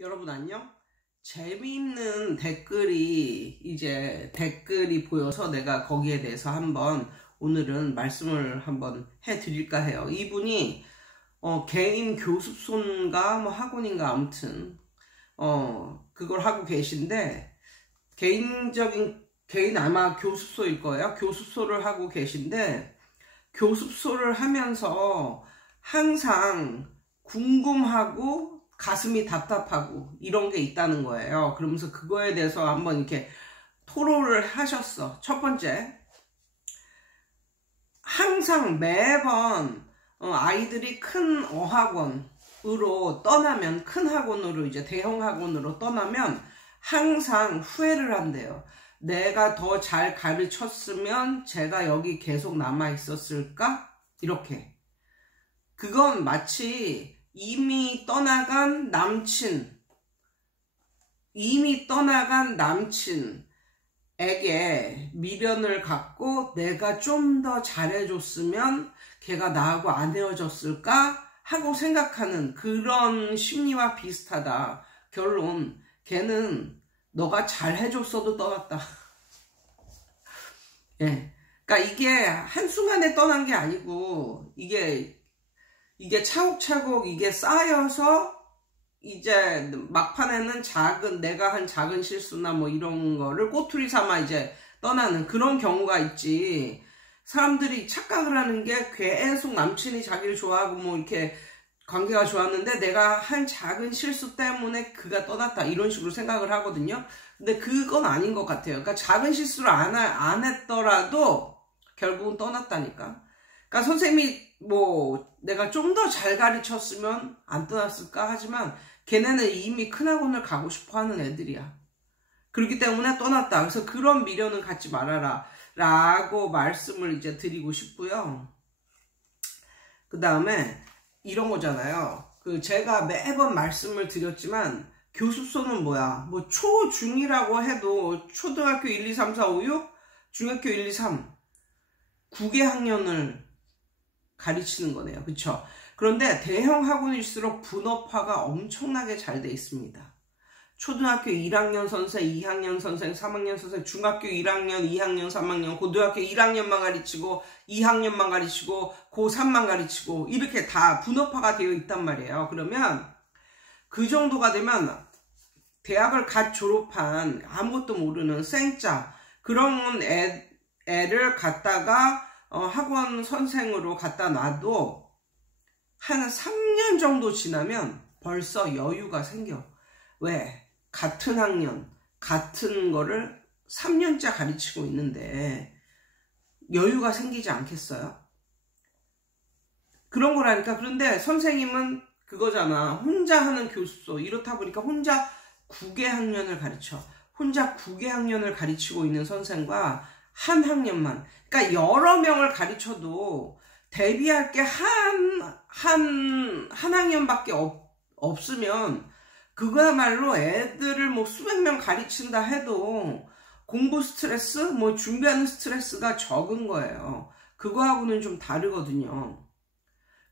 여러분 안녕? 재미있는 댓글이 보여서 내가 거기에 대해서 한번 오늘은 말씀을 한번 해드릴까 해요. 이분이 개인 교습소인가 뭐 학원인가 아무튼 그걸 하고 계신데 개인 아마 교습소일 거예요. 교습소를 하고 계신데 교습소를 하면서 항상 궁금하고 가슴이 답답하고 이런 게 있다는 거예요. 그러면서 그거에 대해서 한번 이렇게 토로를 하셨어. 첫 번째, 항상 매번 아이들이 큰 어학원으로 떠나면, 큰 학원으로 이제 대형 학원으로 떠나면 항상 후회를 한대요. 내가 더 잘 가르쳤으면 제가 여기 계속 남아 있었을까? 이렇게. 그건 마치 이미 떠나간 남친에게 미련을 갖고 내가 좀 더 잘해줬으면 걔가 나하고 안 헤어졌을까 하고 생각하는 그런 심리와 비슷하다. 결론, 걔는 너가 잘해줬어도 떠났다. 예. 그러니까 이게 한순간에 떠난 게 아니고 이게 차곡차곡 이게 쌓여서 이제 막판에는 내가 한 작은 실수나 뭐 이런 거를 꼬투리 삼아 이제 떠나는 그런 경우가 있지. 사람들이 착각을 하는 게 계속 남친이 자기를 좋아하고 뭐 이렇게 관계가 좋았는데 내가 한 작은 실수 때문에 그가 떠났다 이런 식으로 생각을 하거든요. 근데 그건 아닌 것 같아요. 그러니까 작은 실수를 안 했더라도 결국은 떠났다니까. 그러니까 선생님이 뭐 내가 좀 더 잘 가르쳤으면 안 떠났을까 하지만 걔네는 이미 큰 학원을 가고 싶어 하는 애들이야. 그렇기 때문에 떠났다. 그래서 그런 미련은 갖지 말아라 라고 말씀을 이제 드리고 싶고요. 그 다음에 이런 거잖아요. 제가 매번 말씀을 드렸지만 교습소는 뭐야? 뭐 초중이라고 해도 초등학교 1, 2, 3, 4, 5, 6, 중학교 1, 2, 3 9개 학년을 가르치는 거네요. 그쵸? 그런데 대형 학원일수록 분업화가 엄청나게 잘 돼 있습니다. 초등학교 1학년 선생, 2학년 선생, 3학년 선생, 중학교 1학년, 2학년, 3학년, 고등학교 1학년만 가르치고 2학년만 가르치고 고3만 가르치고 이렇게 다 분업화가 되어 있단 말이에요. 그러면 그 정도가 되면 대학을 갓 졸업한 아무것도 모르는 생짜 그런 애를 갖다가 학원 선생으로 갖다 놔도 한 3년 정도 지나면 벌써 여유가 생겨. 왜? 같은 학년, 같은 거를 3년째 가르치고 있는데 여유가 생기지 않겠어요? 그런 거라니까. 그런데 선생님은 그거잖아. 혼자 하는 교습소. 이렇다 보니까 혼자 9개 학년을 가르쳐. 혼자 9개 학년을 가르치고 있는 선생과 한 학년만. 그러니까 여러 명을 가르쳐도 대비할 게 한 학년밖에 없으면 그거야말로 애들을 뭐 수백 명 가르친다 해도 공부 스트레스, 뭐 준비하는 스트레스가 적은 거예요. 그거하고는 좀 다르거든요.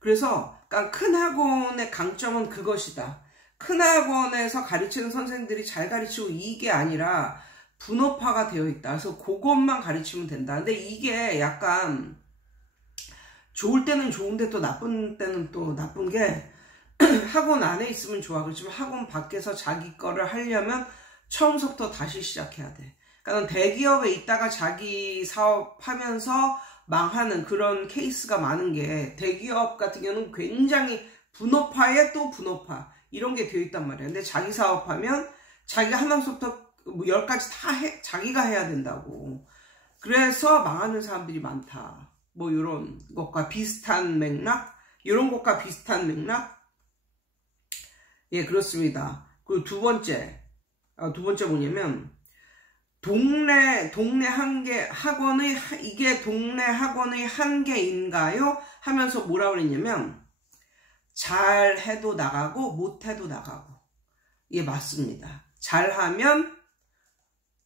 그래서 그러니까 큰 학원의 강점은 그것이다. 큰 학원에서 가르치는 선생들이 잘 가르치고 이게 아니라 분업화가 되어 있다. 그래서 그것만 가르치면 된다. 근데 이게 약간 좋을 때는 좋은데 또 나쁜 때는 또 나쁜 게 학원 안에 있으면 좋아. 그렇지만 학원 밖에서 자기 거를 하려면 처음부터 다시 시작해야 돼. 그러니까 대기업에 있다가 자기 사업하면서 망하는 그런 케이스가 많은 게 대기업 같은 경우는 굉장히 분업화에 또 분업화 이런 게 되어 있단 말이야. 근데 자기 사업하면 자기가 하나부터 뭐 10까지 다 자기가 해야 된다고. 그래서 망하는 사람들이 많다. 뭐 이런 것과 비슷한 맥락? 이런 것과 비슷한 맥락? 예, 그렇습니다. 그리고 두 번째 뭐냐면 동네 학원의 이게 동네 학원의 한계인가요? 하면서 뭐라 그랬냐면 잘해도 나가고 못해도 나가고. 예, 맞습니다. 잘하면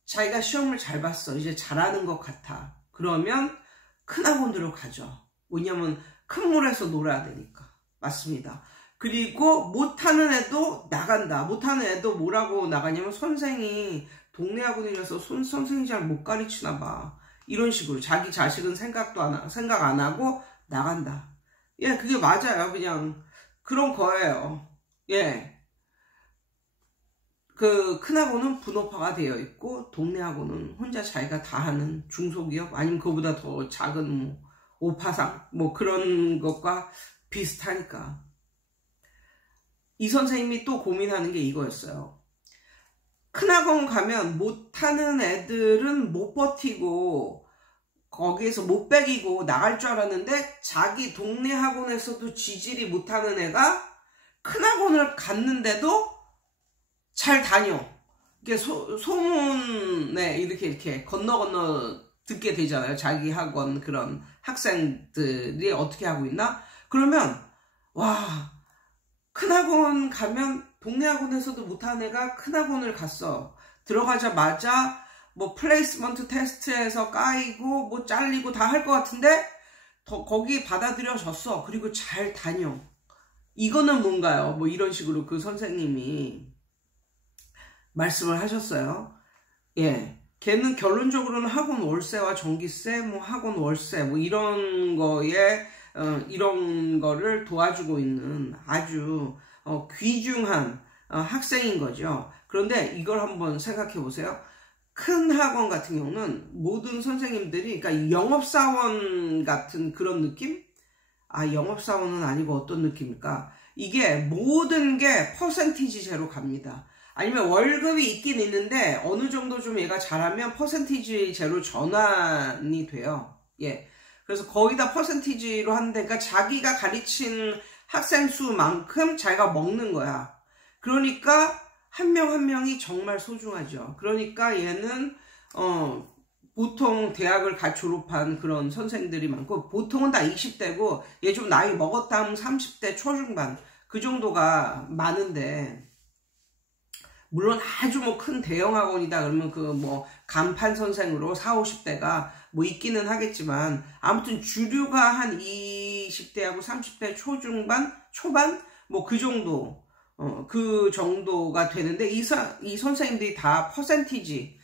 자기가 시험을 잘 봤어. 이제 잘하는 것 같아. 그러면 큰 학원으로 가죠. 뭐냐면 큰 물에서 놀아야 되니까. 맞습니다. 그리고 못하는 애도 나간다. 못하는 애도 뭐라고 나가냐면 선생이 동네 학원이라서 선생이 잘 못 가르치나 봐. 이런 식으로 자기 자식은 생각 안 하고 나간다. 예, 그게 맞아요. 그냥 그런 거예요. 예. 그 큰 학원은 분업화가 되어 있고 동네 학원은 혼자 자기가 다 하는 중소기업 아니면 그보다 더 작은 뭐 오파상 뭐 그런 것과 비슷하니까. 이 선생님이 또 고민하는 게 이거였어요. 큰 학원 가면 못하는 애들은 못 버티고 거기에서 못 배기고 나갈 줄 알았는데 자기 동네 학원에서도 지질이 못하는 애가 큰 학원을 갔는데도 잘 다녀. 이게 소문에 이렇게 건너 듣게 되잖아요. 자기 학원 그런 학생들이 어떻게 하고 있나? 그러면 와, 큰 학원 가면 동네 학원에서도 못하는 애가 큰 학원을 갔어. 들어가자마자 뭐 플레이스먼트 테스트에서 까이고 뭐 잘리고 다 할 것 같은데 거기 받아들여졌어. 그리고 잘 다녀. 이거는 뭔가요? 뭐 이런 식으로 그 선생님이 말씀을 하셨어요. 예. 걔는 결론적으로는 학원 월세와 전기세, 뭐 학원 월세, 뭐 이런 거에, 이런 거를 도와주고 있는 아주, 귀중한 학생인 거죠. 그런데 이걸 한번 생각해 보세요. 큰 학원 같은 경우는 모든 선생님들이, 그러니까 영업사원 같은 그런 느낌? 아, 영업사원은 아니고 어떤 느낌일까? 이게 모든 게 퍼센티지제로 갑니다. 아니면 월급이 있긴 있는데 어느 정도 좀 얘가 잘하면 퍼센티지제로 전환이 돼요. 예. 그래서 거의 다 퍼센티지로 하는데, 그러니까 자기가 가르친 학생 수만큼 자기가 먹는 거야. 그러니까 한 명 한 명이 정말 소중하죠. 그러니까 얘는 보통 대학을 졸업한 그런 선생들이 많고, 보통은 다 20대고 얘 좀 나이 먹었다 하면 30대 초중반 그 정도가 많은데, 물론 아주 뭐 큰 대형 학원이다 그러면 그 뭐 간판 선생으로 40, 50대가 뭐 있기는 하겠지만, 아무튼 주류가 한 20대하고 30대 초중반, 초반 뭐 그 정도, 그 정도가 되는데, 이 선생님들이 다 퍼센티지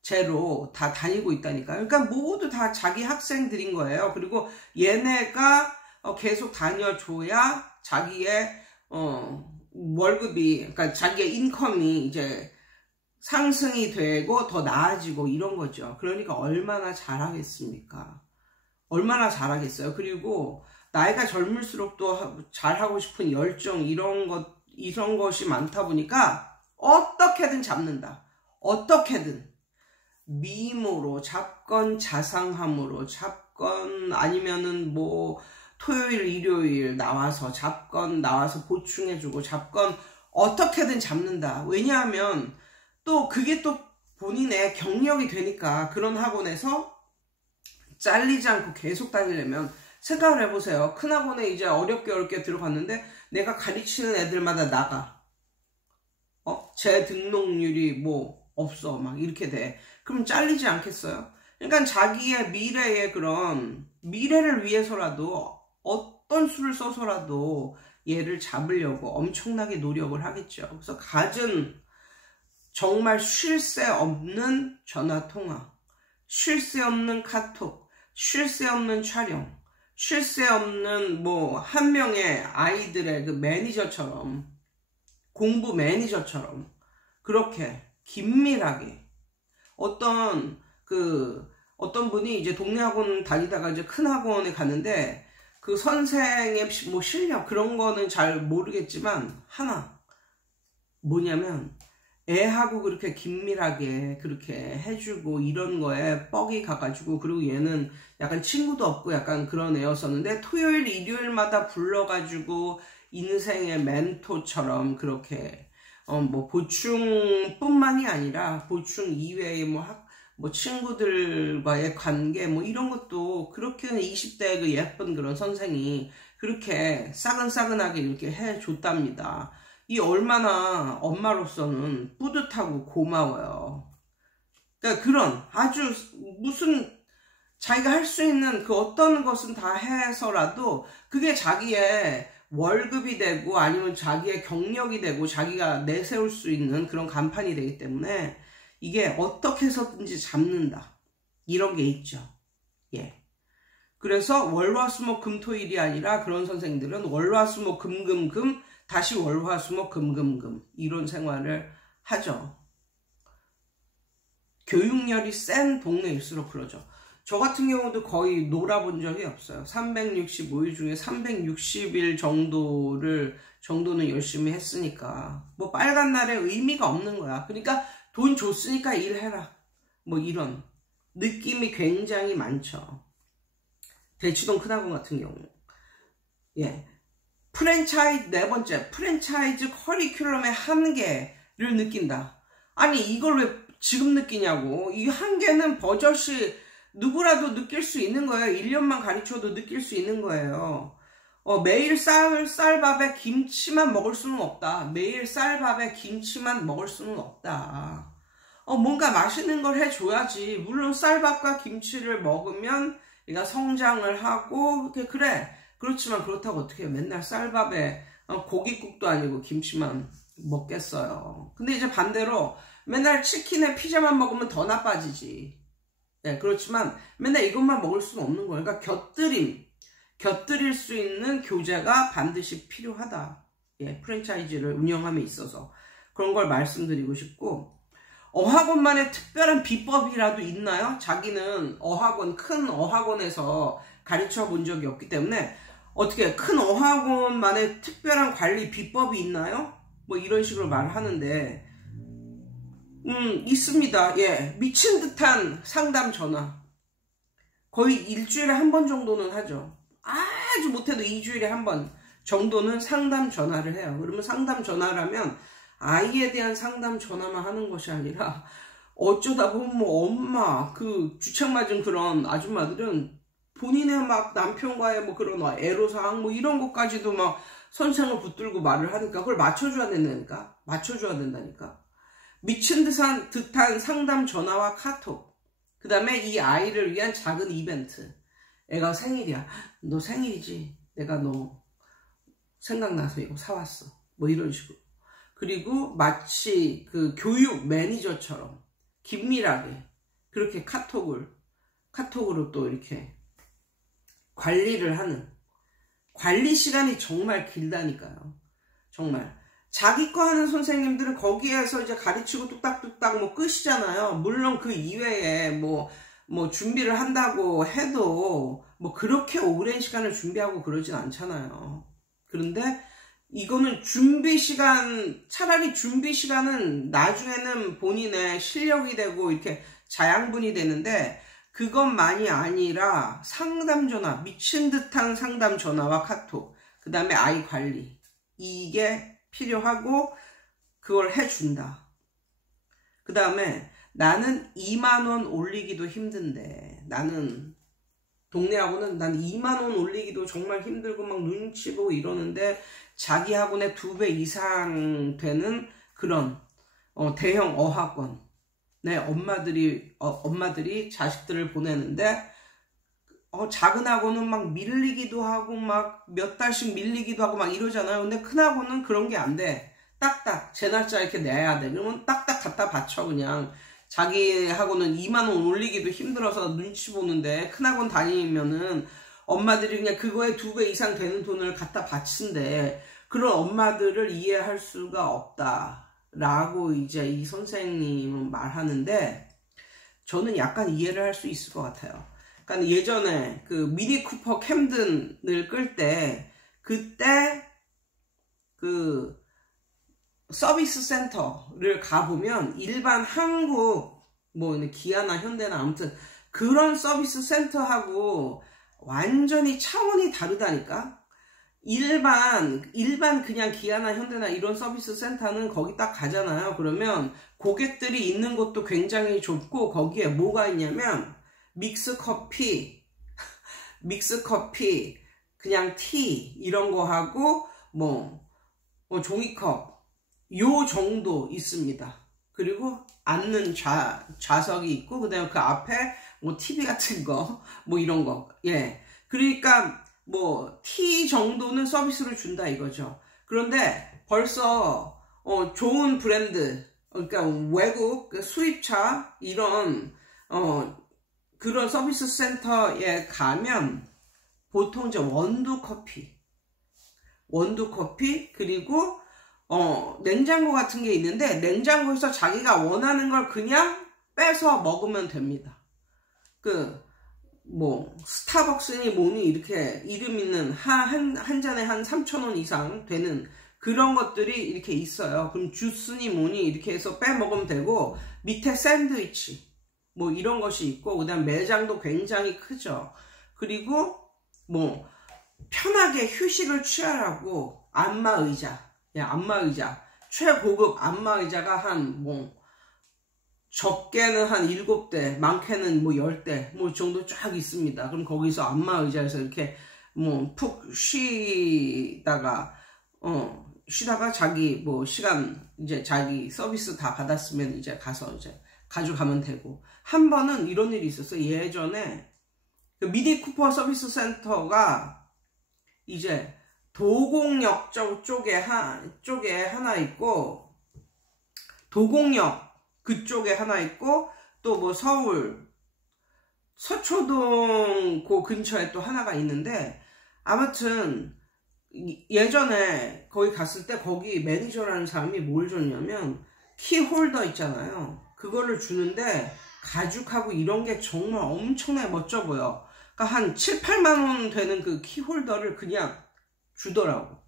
제로 다 다니고 있다니까. 그러니까 모두 다 자기 학생들인 거예요. 그리고 얘네가 계속 다녀줘야 자기의 월급이, 그러니까 자기의 인컴이 이제 상승이 되고 더 나아지고 이런 거죠. 그러니까 얼마나 잘하겠습니까? 얼마나 잘하겠어요. 그리고 나이가 젊을수록 또 잘하고 싶은 열정, 이런 것이 많다 보니까 어떻게든 잡는다. 어떻게든. 미모로 잡건, 자상함으로 잡건, 아니면은 뭐 토요일, 일요일 나와서 잡건, 나와서 보충해주고 잡건, 어떻게든 잡는다. 왜냐하면 또 그게 또 본인의 경력이 되니까. 그런 학원에서 잘리지 않고 계속 다니려면 생각을 해보세요. 큰 학원에 이제 어렵게 들어갔는데 내가 가르치는 애들마다 나가. 재등록률이 뭐 없어. 막 이렇게 돼. 그럼 잘리지 않겠어요? 그러니까 자기의 미래의 그런, 미래를 위해서라도 어떤 수를 써서라도 얘를 잡으려고 엄청나게 노력을 하겠죠. 그래서 갖은 정말 쉴 새 없는 전화통화, 쉴 새 없는 카톡, 쉴 새 없는 촬영, 쉴 새 없는 뭐 한 명의 아이들의 그 매니저처럼, 공부 매니저처럼 그렇게 긴밀하게, 어떤 분이 이제 동네 학원 다니다가 이제 큰 학원에 갔는데, 그 선생의 뭐 실력 그런 거는 잘 모르겠지만 하나 뭐냐면, 애하고 그렇게 긴밀하게 그렇게 해주고 이런 거에 뻑이 가가지고, 그리고 얘는 약간 친구도 없고 약간 그런 애였었는데, 토요일 일요일마다 불러가지고 인생의 멘토처럼 그렇게 뭐 보충뿐만이 아니라 보충 이외에 뭐 친구들과의 관계 뭐 이런 것도 그렇게 20대의 그 예쁜 그런 선생이 그렇게 싸근싸근하게 이렇게 해줬답니다. 이 얼마나 엄마로서는 뿌듯하고 고마워요. 그러니까 그런 아주 무슨 자기가 할 수 있는 그 어떤 것은 다 해서라도 그게 자기의 월급이 되고 아니면 자기의 경력이 되고 자기가 내세울 수 있는 그런 간판이 되기 때문에 이게 어떻게 해서든지 잡는다. 이런 게 있죠. 예. 그래서 월화수목금토일이 아니라 그런 선생들은 월화수목금금금 다시 월화수목금금금 이런 생활을 하죠. 교육열이 센 동네일수록 그러죠. 저 같은 경우도 거의 놀아본 적이 없어요. 365일 중에 360일 정도는 열심히 했으니까 뭐 빨간 날에 의미가 없는 거야. 그러니까 돈 줬으니까 일해라. 뭐 이런 느낌이 굉장히 많죠. 대치동 큰학원 같은 경우. 예. 프랜차이즈, 네 번째, 프랜차이즈 커리큘럼의 한계를 느낀다. 아니, 이걸 왜 지금 느끼냐고. 이 한계는 버젓이 누구라도 느낄 수 있는 거예요. 1년만 가르쳐도 느낄 수 있는 거예요. 매일 쌀밥에 김치만 먹을 수는 없다. 매일 쌀밥에 김치만 먹을 수는 없다. 뭔가 맛있는 걸 해줘야지. 물론 쌀밥과 김치를 먹으면 얘가 성장을 하고, 그래. 그렇지만 그렇다고 어떻게 해요? 맨날 쌀밥에 고깃국도 아니고 김치만 먹겠어요. 근데 이제 반대로 맨날 치킨에 피자만 먹으면 더 나빠지지. 네, 그렇지만 맨날 이것만 먹을 수는 없는 거예요. 그러니까 곁들일 수 있는 교재가 반드시 필요하다. 예, 프랜차이즈를 운영함에 있어서 그런 걸 말씀드리고 싶고, 어학원만의 특별한 비법이라도 있나요? 자기는 큰 어학원에서 가르쳐 본 적이 없기 때문에 어떻게 큰 어학원만의 특별한 관리 비법이 있나요? 뭐 이런 식으로 말을 하는데 있습니다. 예, 미친 듯한 상담 전화. 거의 일주일에 한 번 정도는 하죠. 아주 못해도 2주일에 한 번 정도는 상담 전화를 해요. 그러면 상담 전화를 하면 아이에 대한 상담 전화만 하는 것이 아니라 어쩌다 보면 뭐 엄마, 주책 맞은 그런 아줌마들은 본인의 막 남편과의 뭐 그런 애로사항 뭐 이런 것까지도 막 선생을 붙들고 말을 하니까 그걸 맞춰줘야 된다니까. 미친 듯한 상담 전화와 카톡. 그 다음에 이 아이를 위한 작은 이벤트. 애가 생일이야. 너 생일이지? 내가 너 생각나서 이거 사왔어. 뭐 이런 식으로. 그리고 마치 교육 매니저처럼 긴밀하게 그렇게 카톡으로 또 이렇게 관리를 하는, 관리 시간이 정말 길다니까요. 정말. 자기 거 하는 선생님들은 거기에서 이제 가르치고 뚝딱뚝딱 뭐 끝이잖아요. 물론 그 이외에 뭐 준비를 한다고 해도 뭐 그렇게 오랜 시간을 준비하고 그러진 않잖아요. 그런데 이거는 차라리 준비 시간은 나중에는 본인의 실력이 되고 이렇게 자양분이 되는데, 그것만이 아니라 상담 전화, 미친 듯한 상담 전화와 카톡, 그 다음에 아이 관리, 이게 필요하고 그걸 해준다. 그 다음에 나는 2만원 올리기도 힘든데, 동네 학원은 난 2만원 올리기도 정말 힘들고 막 눈치 보고 이러는데, 자기 학원의 2배 이상 되는 그런 대형 어학원, 네, 엄마들이 자식들을 보내는데 작은 학원은 막 밀리기도 하고 막 몇 달씩 밀리기도 하고 막 이러잖아요. 근데 큰 학원은 그런 게 안 돼. 딱딱 제 날짜 이렇게 내야 돼. 그러면 딱딱 갖다 바쳐. 그냥 자기 학원은 2만원 올리기도 힘들어서 눈치 보는데, 큰 학원 다니면은 엄마들이 그냥 그거에 2배 이상 되는 돈을 갖다 바친대. 그런 엄마들을 이해할 수가 없다라고 이제 이 선생님은 말하는데, 저는 약간 이해를 할 수 있을 것 같아요. 그러니까 예전에 미니 쿠퍼 캠든을 끌 때, 그때 서비스 센터를 가보면 일반 한국 뭐 기아나 현대나 아무튼 그런 서비스 센터하고 완전히 차원이 다르다니까. 일반 그냥 기아나 현대나 이런 서비스 센터는 거기 딱 가잖아요. 그러면 고객들이 있는 곳도 굉장히 좁고, 거기에 뭐가 있냐면 믹스 커피, 그냥 티 이런 거 하고 뭐 종이컵 요 정도 있습니다. 그리고 앉는 좌석이 있고, 그다음에 그 앞에 뭐 TV 같은 거 뭐 이런 거. 예. 그러니까 뭐 T 정도는 서비스를 준다 이거죠. 그런데 벌써 좋은 브랜드, 그러니까 외국 수입차 이런 그런 서비스 센터에 가면 보통 이제 원두 커피 그리고 냉장고 같은 게 있는데 냉장고에서 자기가 원하는 걸 그냥 빼서 먹으면 됩니다. 뭐 스타벅스니 뭐니 이렇게 이름 있는 한 잔에 한 3,000원 이상 되는 그런 것들이 이렇게 있어요. 그럼 주스니 뭐니 이렇게 해서 빼 먹으면 되고, 밑에 샌드위치 뭐 이런 것이 있고, 그다음 매장도 굉장히 크죠. 그리고 뭐 편하게 휴식을 취하라고 안마의자, 최고급 안마의자가 한 뭐 적게는 한 7대, 많게는 뭐 10대 뭐 정도 쫙 있습니다. 그럼 거기서 안마의자에서 이렇게 뭐 푹 쉬다가 자기 뭐 시간 이제 자기 서비스 다 받았으면 이제 가서 이제 가져가면 되고. 한 번은 이런 일이 있었어요. 예전에 그 미디 쿠퍼 서비스 센터가 이제 도곡역 쪽에 하나 있고, 도곡역 그쪽에 하나 있고, 또 뭐 서울 서초동 그 근처에 또 하나가 있는데, 아무튼 예전에 거기 갔을 때 거기 매니저라는 사람이 뭘 줬냐면 키홀더 있잖아요. 그거를 주는데 가죽하고 이런 게 정말 엄청나게 멋져 보여. 그러니까 한 7, 8만 원 되는 그 키홀더를 그냥 주더라고.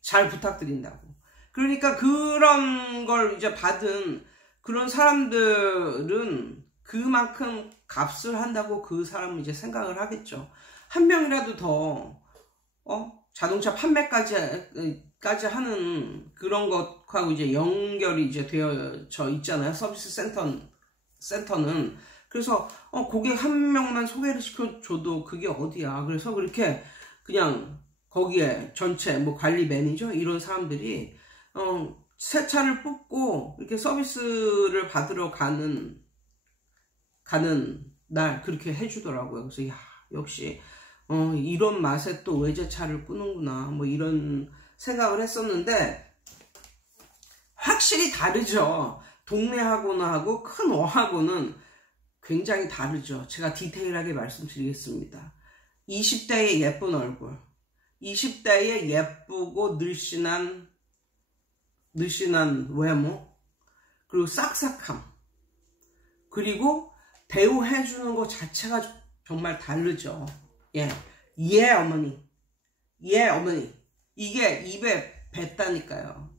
잘 부탁드린다고. 그러니까 그런 걸 이제 받은 그런 사람들은 그만큼 값을 한다고 그 사람은 이제 생각을 하겠죠. 한 명이라도 더 자동차 판매까지 하는 그런 것하고 이제 연결이 이제 되어져 있잖아요. 서비스 센터는. 그래서 고객 한 명만 소개를 시켜줘도 그게 어디야. 그래서 그렇게 그냥 거기에 전체 뭐 관리 매니저 이런 사람들이 새 차를 뽑고 이렇게 서비스를 받으러 가는 날 그렇게 해주더라고요. 그래서 야, 역시 이런 맛에 또 외제차를 꾸는구나, 뭐 이런 생각을 했었는데, 확실히 다르죠. 동네하고는 큰 어하고는 굉장히 다르죠. 제가 디테일하게 말씀드리겠습니다. 20대의 예쁜 얼굴, 20대의 예쁘고 늘씬한 외모, 그리고 싹싹함, 그리고 대우해주는 것 자체가 정말 다르죠. 예 어머니, 이게 입에 뱉다니까요.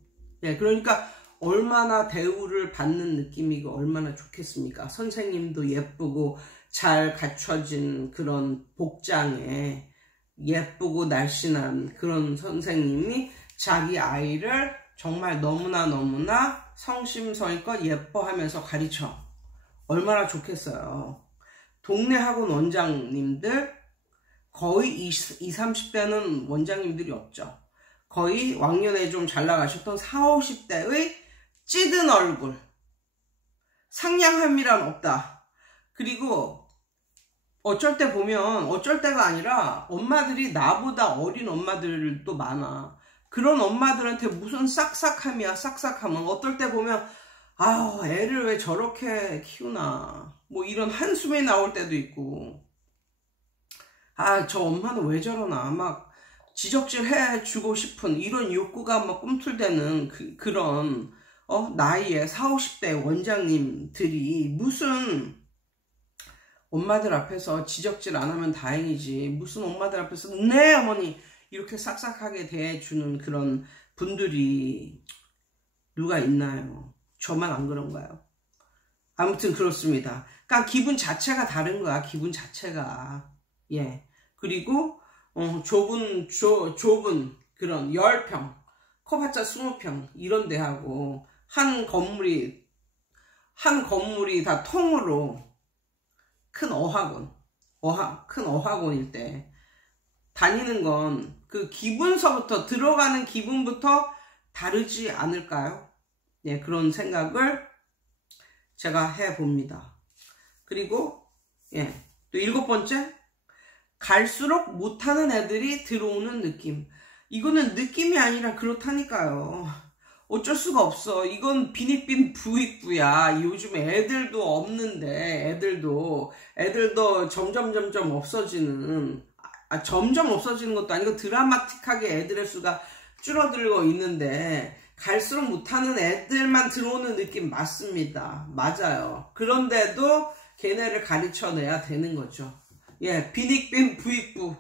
그러니까 얼마나 대우를 받는 느낌이고 얼마나 좋겠습니까? 선생님도 예쁘고 잘 갖춰진 그런 복장에 예쁘고 날씬한 그런 선생님이 자기 아이를 정말 너무나 성심성의껏 예뻐하면서 가르쳐. 얼마나 좋겠어요. 동네 학원 원장님들 거의 20, 30대는 원장님들이 없죠. 거의 왕년에 좀 잘 나가셨던 40, 50대의 찌든 얼굴, 상냥함이란 없다. 그리고 어쩔 때가 아니라 엄마들이 나보다 어린 엄마들도 많아. 그런 엄마들한테 무슨 싹싹함이야. 싹싹함은 어떨 때 보면 애를 왜 저렇게 키우나, 뭐 이런 한숨이 나올 때도 있고, 저 엄마는 왜 저러나, 막 지적질 해주고 싶은 이런 욕구가 막 꿈틀대는 그런 나이에 40, 50대 원장님들이 무슨 엄마들 앞에서 지적질 안 하면 다행이지, 무슨 엄마들 앞에서 네 어머니 이렇게 싹싹하게 대해주는 그런 분들이 누가 있나요? 저만 안 그런가요? 아무튼 그렇습니다. 그러니까 기분 자체가 다른 거야. 기분 자체가. 그리고 좁은 그런 10평, 커봤자 20평 이런 데하고 한 건물이 다 통으로 큰 어학원일 때 다니는 건 그 기분서부터, 들어가는 기분부터 다르지 않을까요? 그런 생각을 제가 해봅니다. 그리고 또 7번째, 갈수록 못하는 애들이 들어오는 느낌. 이거는 느낌이 아니라 그렇다니까요. 어쩔 수가 없어. 이건 빈익빈 부익부야. 요즘 애들도 없는데 애들도 점점 없어지는, 점점 없어지는 것도 아니고 드라마틱하게 애들의 수가 줄어들고 있는데 갈수록 못하는 애들만 들어오는 느낌 맞습니다. 맞아요. 그런데도 걔네를 가르쳐내야 되는 거죠. 예, 빈익빈 부익부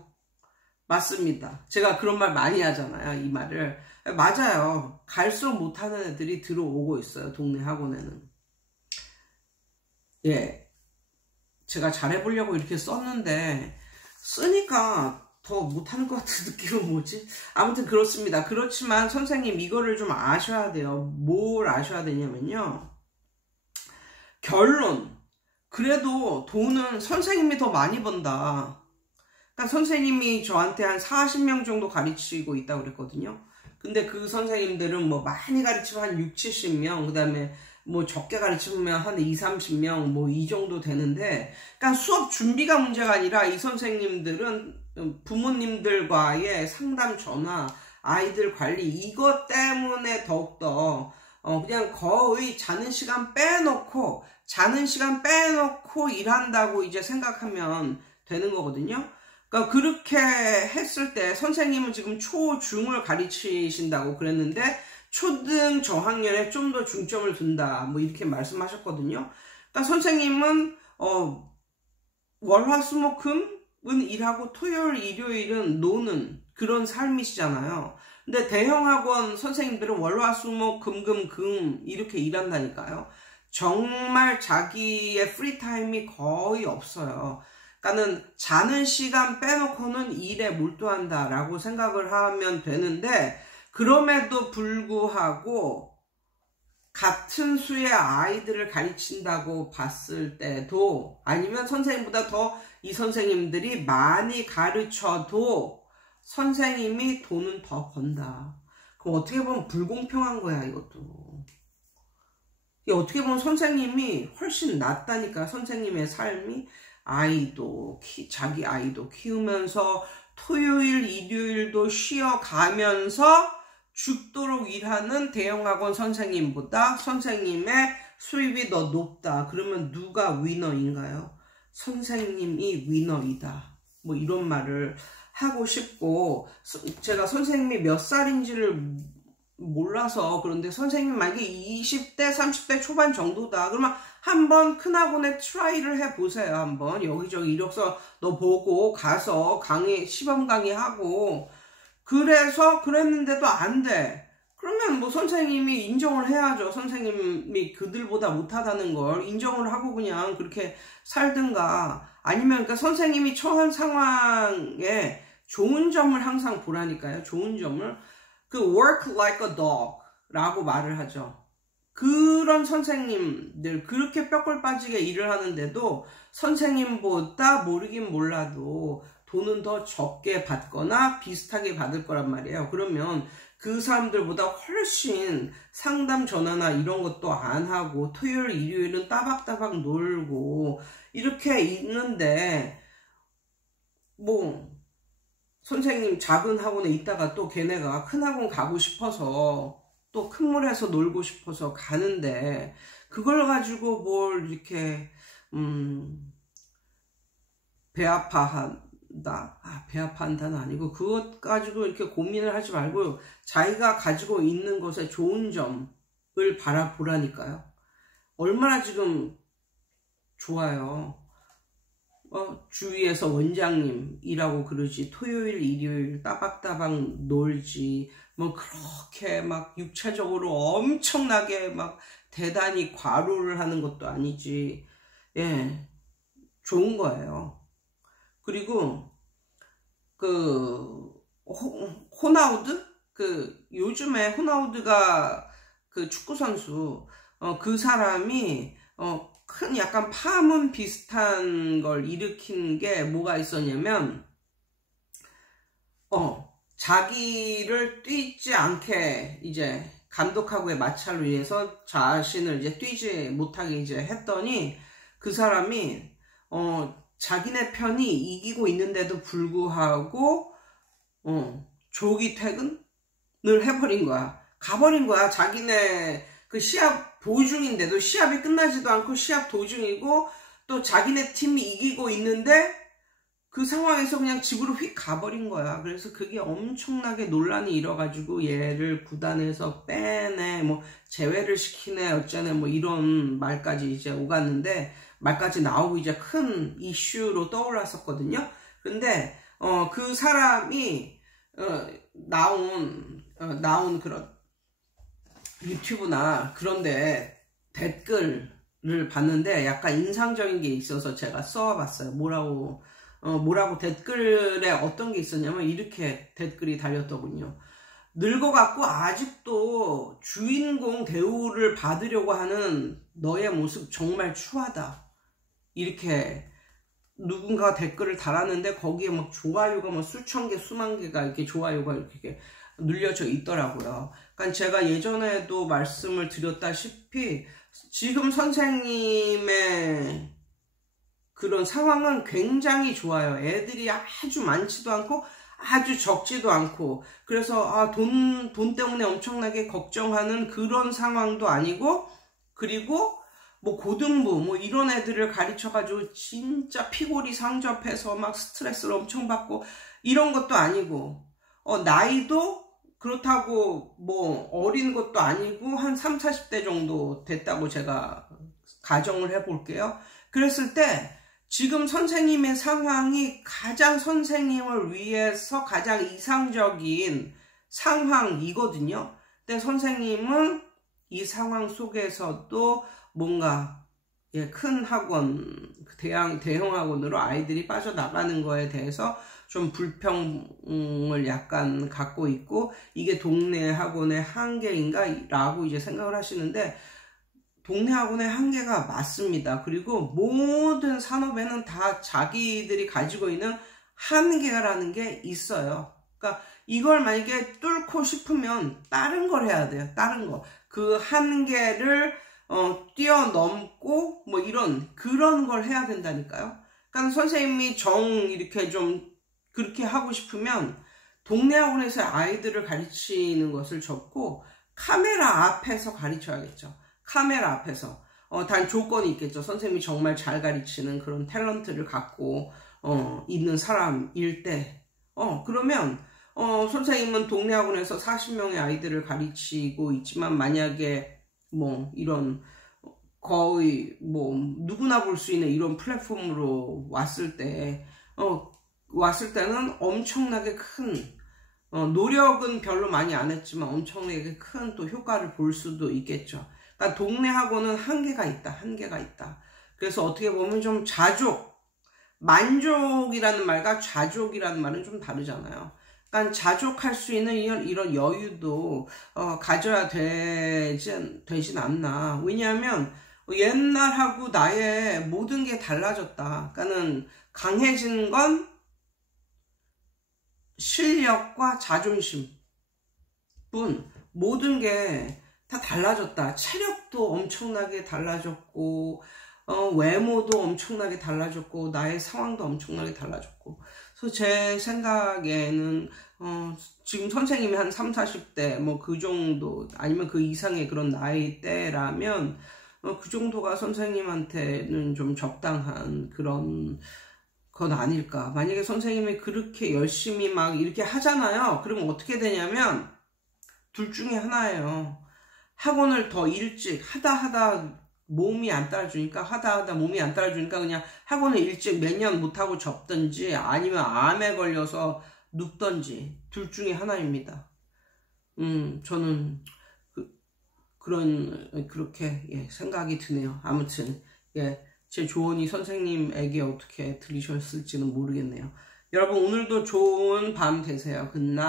맞습니다. 제가 그런 말 많이 하잖아요. 이 말을. 맞아요. 갈수록 못하는 애들이 들어오고 있어요. 동네 학원에는. 예, 제가 잘해보려고 이렇게 썼는데 쓰니까 더 못하는 것 같은 느낌은 뭐지? 아무튼 그렇습니다. 그렇지만 선생님 이거를 좀 아셔야 돼요. 뭘 아셔야 되냐면요. 결론. 그래도 돈은 선생님이 더 많이 번다. 그러니까 선생님이 저한테 한 40명 정도 가르치고 있다고 그랬거든요. 근데 그 선생님들은 뭐 많이 가르치면 한 6, 70명, 그 다음에 뭐 적게 가르치면 한 2, 30명, 뭐 이 정도 되는데, 그러니까 수업 준비가 문제가 아니라 이 선생님들은 부모님들과의 상담 전화, 아이들 관리, 이것 때문에 더욱더, 그냥 거의 자는 시간 빼놓고 일한다고 이제 생각하면 되는 거거든요. 그러니까 그렇게 했을 때 선생님은 지금 초, 중을 가르치신다고 그랬는데 초등 저학년에 좀 더 중점을 둔다. 뭐 이렇게 말씀하셨거든요. 그러니까 선생님은 월화수목금은 일하고 토요일, 일요일은 노는 그런 삶이시잖아요. 근데 대형학원 선생님들은 월화수목금금 이렇게 일한다니까요. 정말 자기의 프리타임이 거의 없어요. 그러니까는 자는 시간 빼놓고는 일에 몰두한다 라고 생각을 하면 되는데, 그럼에도 불구하고 같은 수의 아이들을 가르친다고 봤을 때도, 아니면 선생님보다 더 이 선생님들이 많이 가르쳐도 선생님이 돈은 더 번다. 그럼 어떻게 보면 불공평한 거야, 이것도. 어떻게 보면 선생님이 훨씬 낫다니까. 선생님의 삶이 자기 아이도 키우면서 토요일, 일요일도 쉬어가면서 죽도록 일하는 대형학원 선생님보다 선생님의 수입이 더 높다. 그러면 누가 위너인가요? 선생님이 위너이다. 뭐 이런 말을 하고 싶고, 제가 선생님이 몇 살인지를 몰라서 그런데 선생님 만약에 20대, 30대 초반 정도다. 그러면 한번 큰 학원에 트라이를 해보세요. 한번 여기저기 이력서 너 보고 가서 시범 강의하고, 그랬는데도 안 돼. 그러면 뭐 선생님이 인정을 해야죠. 선생님이 그들보다 못하다는 걸 인정을 하고 그냥 그렇게 살든가, 아니면 그러니까 선생님이 처한 상황에 좋은 점을 항상 보라니까요. 좋은 점을. work like a dog 라고 말을 하죠. 그런 선생님들, 그렇게 뼈골 빠지게 일을 하는데도 선생님보다 모르긴 몰라도 돈은 더 적게 받거나 비슷하게 받을 거란 말이에요. 그러면 그 사람들보다 훨씬 상담 전화나 이런 것도 안 하고 토요일, 일요일은 따박따박 놀고 이렇게 있는데, 뭐 선생님 작은 학원에 있다가 또 걔네가 큰 학원 가고 싶어서 또 큰 물에서 놀고 싶어서 가는데, 그걸 가지고 뭘 이렇게 배 아파한다. 배 아파한다는 아니고, 그것 가지고 이렇게 고민을 하지 말고 자기가 가지고 있는 것의 좋은 점을 바라보라니까요. 얼마나 지금 좋아요. 주위에서 원장님이라고 그러지, 토요일, 일요일 따박따박 놀지, 뭐 그렇게 막 육체적으로 엄청나게 막 대단히 과로를 하는 것도 아니지. 예, 좋은 거예요. 그리고 호나우드? 요즘에 호나우드가 축구 선수, 그 사람이 큰 약간 파문 비슷한 걸 일으킨 게 뭐가 있었냐면, 자기를 뛰지 않게 이제 감독하고의 마찰로 인해서 자신을 이제 뛰지 못하게 이제 했더니, 그 사람이 자기네 편이 이기고 있는데도 불구하고 조기 퇴근을 해버린 거야. 가버린 거야. 자기네 그 시합 도중인데도 시합이 끝나지도 않고 시합 도중이고 또 자기네 팀이 이기고 있는데 그 상황에서 그냥 집으로 휙 가버린 거야. 그래서 그게 엄청나게 논란이 일어가지고 얘를 구단에서 빼내, 뭐 제외를 시키네, 어쩌네, 뭐 이런 말까지 이제 오갔는데, 말까지 나오고 이제 큰 이슈로 떠올랐었거든요. 근데 그 사람이 나온 그런 유튜브나 그런데 댓글을 봤는데 약간 인상적인 게 있어서 제가 써봤어요. 뭐라고 댓글에 어떤 게 있었냐면 이렇게 댓글이 달렸더군요. 늙어갖고 아직도 주인공 대우를 받으려고 하는 너의 모습 정말 추하다. 이렇게 누군가 댓글을 달았는데 거기에 막 좋아요가 뭐 수천 개, 수만 개가 이렇게 좋아요가 이렇게 눌려져 있더라고요. 그러니까 제가 예전에도 말씀을 드렸다시피 지금 선생님의 그런 상황은 굉장히 좋아요. 애들이 아주 많지도 않고 아주 적지도 않고 그래서 돈 때문에 엄청나게 걱정하는 그런 상황도 아니고 그리고 뭐 고등부 뭐 이런 애들을 가르쳐가지고 진짜 피골이 상접해서 막 스트레스를 엄청 받고 이런 것도 아니고 나이도 그렇다고 뭐 어린 것도 아니고 한 30, 40대 정도 됐다고 제가 가정을 해볼게요. 그랬을 때 지금 선생님의 상황이 가장 선생님을 위해서 가장 이상적인 상황이거든요. 근데 선생님은 이 상황 속에서도 뭔가 큰 학원, 대형 학원으로 아이들이 빠져나가는 거에 대해서 좀 불평을 약간 갖고 있고 이게 동네 학원의 한계인가? 라고 이제 생각을 하시는데 동네 학원의 한계가 맞습니다. 그리고 모든 산업에는 다 자기들이 가지고 있는 한계라는 게 있어요. 그러니까 이걸 만약에 뚫고 싶으면 다른 걸 해야 돼요. 다른 거. 그 한계를 뛰어넘고 뭐 그런 걸 해야 된다니까요. 그러니까 선생님이 이렇게 좀 그렇게 하고 싶으면 동네 학원에서 아이들을 가르치는 것을 접고 카메라 앞에서 가르쳐야겠죠. 카메라 앞에서 단 조건이 있겠죠. 선생님이 정말 잘 가르치는 그런 탤런트를 갖고 있는 사람일 때 그러면 선생님은 동네 학원에서 40명의 아이들을 가르치고 있지만 만약에 뭐 이런 거의 뭐 누구나 볼 수 있는 이런 플랫폼으로 왔을 때는 엄청나게 큰 노력은 별로 많이 안 했지만 엄청나게 큰 또 효과를 볼 수도 있겠죠. 그러니까 동네 학원은 한계가 있다. 그래서 어떻게 보면 좀 만족이라는 말과 자족이라는 말은 좀 다르잖아요. 그러니까 자족할 수 있는 이런 여유도 가져야 되진 않나. 왜냐하면 옛날하고 나의 모든 게 달라졌다. 그러니까는 강해진 건 실력과 자존심 뿐 모든 게 다 달라졌다. 체력도 엄청나게 달라졌고 외모도 엄청나게 달라졌고 나의 상황도 엄청나게 달라졌고 그래서 제 생각에는 지금 선생님이 한 30, 40대 뭐 그 정도 아니면 그 이상의 그런 나이대라면 그 정도가 선생님한테는 좀 적당한 그런 건 아닐까. 만약에 선생님이 그렇게 열심히 막 이렇게 하잖아요. 그러면 어떻게 되냐면 둘 중에 하나예요. 학원을 더 일찍 하다 몸이 안 따라주니까 그냥 학원을 일찍 몇 년 못하고 접든지 아니면 암에 걸려서 눕든지 둘 중에 하나입니다. 저는 그렇게 생각이 드네요. 아무튼 제 조언이 선생님에게 어떻게 들리셨을지는 모르겠네요. 여러분 오늘도 좋은 밤 되세요. 굿나잇.